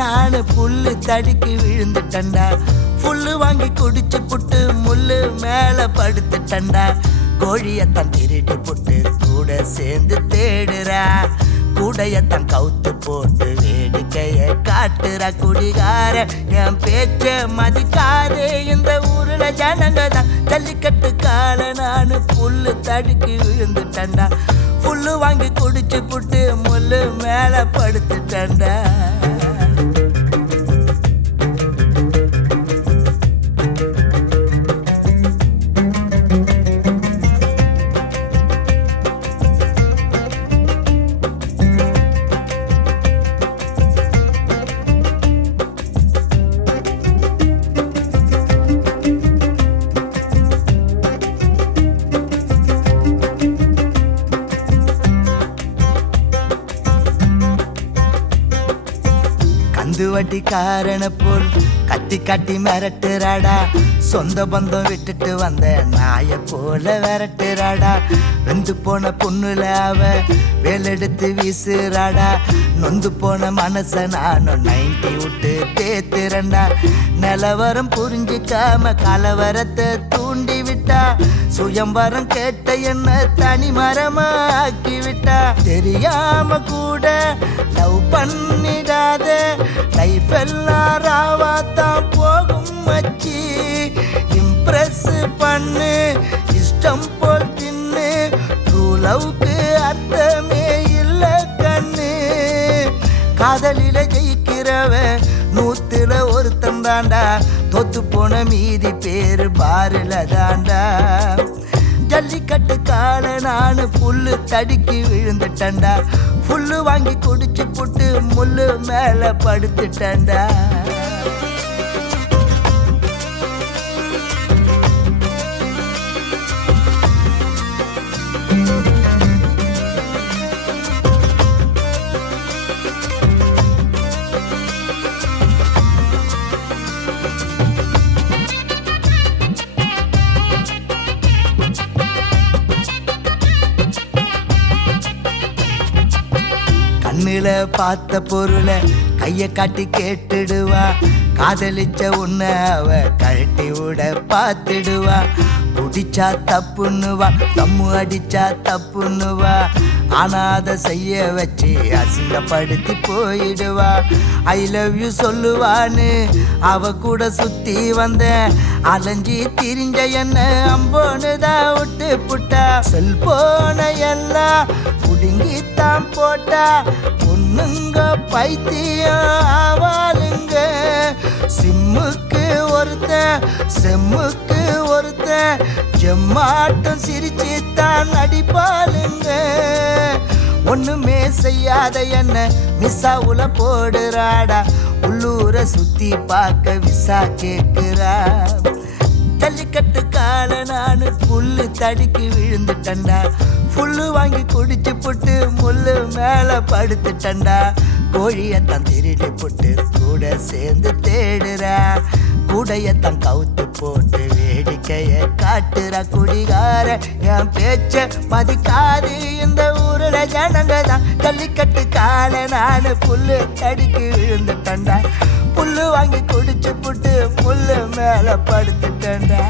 நானு புல்லு தடுக்கி விழுந்துட்டண்டா. புல்லு வாங்கி குடிச்சு புட்டு முள்ளு மேல படுத்துட்டண்டா. கோழியத்தான் திருடி புட்டு கூட சேர்ந்து தேடுறா. கூடையத்தான் கவுத்து போட்டு வேடிக்கைய காட்டுறா. குடிகார என் பேச்ச மதிக்காதே இந்த ஊருல ஜனங்க தான். ஜல்லிக்கட்டு கால நானு புல்லு தடுக்கி விழுந்துட்டண்டா. புல்லு வாங்கி குடிச்சு புட்டு முள்ளு மேல படுத்துட்டண்டா. கந்து வட்டி காரண போல் கத்தி காட்டி மிரட்டுறாடா. சொந்த பந்தம் விட்டுட்டு வந்த நாய போல விரட்டுறாடா. வெந்து போன பொண்ணுல அவ வேலெடுத்து வீசுறாடா. நொந்து போன மனச நானும் 90 விட்டு தேத்துறண்டா. நிலவரம் புரிஞ்சிக்காம கலவரத்தை தூண்டி விட்டா. சுயம்பரம் கேட்ட என்ன தனி மரமா ஆக்கி விட்டா. தெரியாம கூட லவ் பண்ணிடாத லைஃப் எல்லாம் ராவாத்தான் போகும் மச்சி. இம்ப்ரெஸ் பண்ணு இஷ்டம் போல் தின்னு. ட்ரூ லவ்க்கு அர்த்தமே இல்ல கண்ணு. காதலில ஜெயிக்கிறவன் 100ல ஒருத்தன் தாண்டா. தொத்து போன மீதி பேரு பாருல தாண்டா. ஜல்லிக்கட்டு கால நானு புல்லு தடுக்கி விழுந்துட்டண்டா. புல்லு வாங்கி குடிச்சு புட்டு முள்ளு மேல படுத்துட்டண்டா. கண்ணுல பார்த்த பொருளை கைய காட்டி கேட்டுடுவா. காதலிச்ச உன்னை அவ கழட்டி விட பார்த்துடுவா. குடிச்சா தப்புன்னுவா, தம்மு அடிச்சா தப்புன்னுவா. ஆனா அதை செய்ய வச்சு அசிங்கப்படுத்தி போயிடுவா. ஐ லவ் யூ சொல்லுவான்னு அவ கூட சுத்தி வந்த. அலைஞ்சி திரிஞ்ச என்ன அம்போன்னு தான் விட்டு புட்டா. செல்போன எல்லாம் புடுங்கித்தான் போட்டா. பொண்ணுங்க பைத்தியம் ஆவாளுங்க. சிம்முக்கு ஒருத்தன் செம்முக்கு ஒருத்தன் ஜெம்மாட்டம் சிரிச்சுத்தான் நடிப்பாளுங்க. ஒண்ணுமே செய்யாத என்ன மிஸ்ஸாவுல போடுறாடா. உள்ளூர சுத்தி பார்க்க விசா கேக்குறா. ஜல்லிக்கட்டு கால நானு புல்லு தடுக்கி விழுந்துட்டண்டா. புல்லு வாங்கி குடிச்சு புட்டு முள்ளு மேல படுத்துட்டண்டா. கோழியத்தான் திருடி புட்டு கூட சேர்ந்து தேடுறா. கூடையத்தான் கவுத்து போட்டு வேடிக்கைய காட்டுறா. குடிகார என் பேச்ச மதிக்காது இந்த ஊருல ஜனங்க தான். ஜல்லிக்கட்டு கால நானு புல்லு தடுக்கி விழுந்துட்டண்டா. புல்லு வாங்கி குடிச்சு புட்டு முள்ளு மேல படுத்துட்டண்டா.